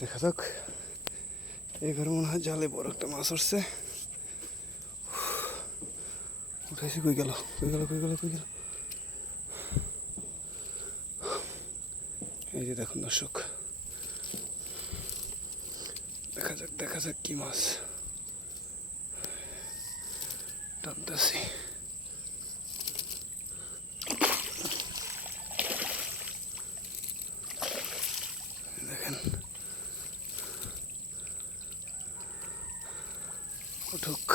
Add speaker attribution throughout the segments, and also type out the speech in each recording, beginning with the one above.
Speaker 1: দেখা যাক। এবার মনে হয় জালে বড় একটা মাছ উঠছে উঠেছি কই গেল? কই গেল কই গেল কই গেল? এই যে দেখুন দর্শক। দেখা যাক দেখা যাক কি মাছ টানতেছি। উঠুক।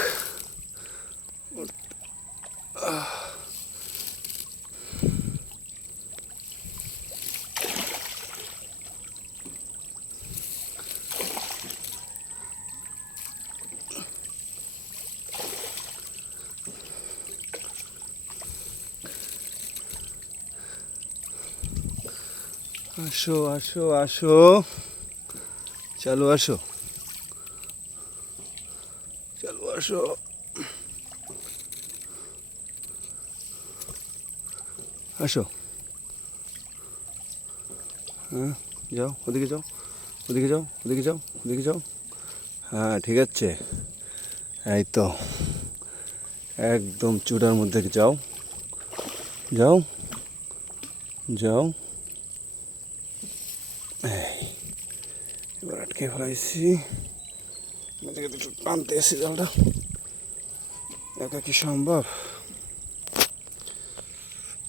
Speaker 1: আসো আসো আসো চলো আসো চলো আসো আসো হ্যাঁ যাও, ওদিকে যাও ওদিকে যাও ওদিকে যাও ওদিকে যাও। হ্যাঁ ঠিক আছে। এই তো, একদম চূড়ার মধ্যে যাও। যাও যাও। এবার আটকে ফেলাইছি। এদিকে একটু জালটা। একা কি সম্ভব?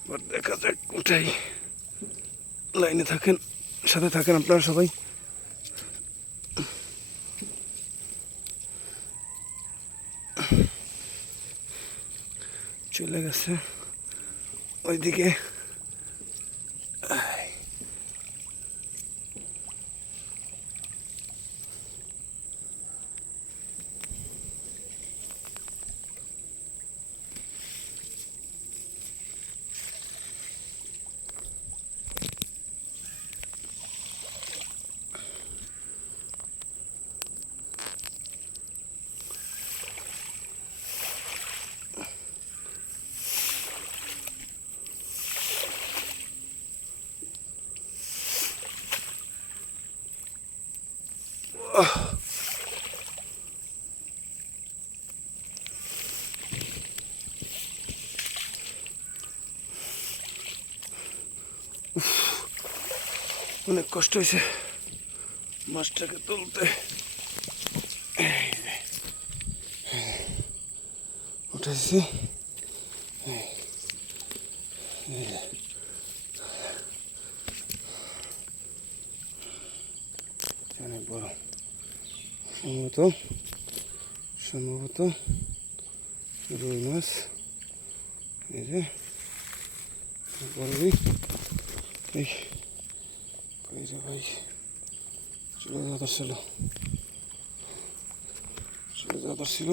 Speaker 1: এবার দেখা যাক ওটাই লাইনে থাকেন, সাথে থাকেন আপনারা সবাই। চলে গেছে। ওইদিকে। অনেক কষ্ট হয়েছে মাছটাকে তুলতে উঠেছি। অনেক বড় সম্ভবত সম্ভবত রুই মাছ এই যে বড় রুই এই এই যে ভাই চলে যাওয়া ছিল চলে যাওয়া ছিল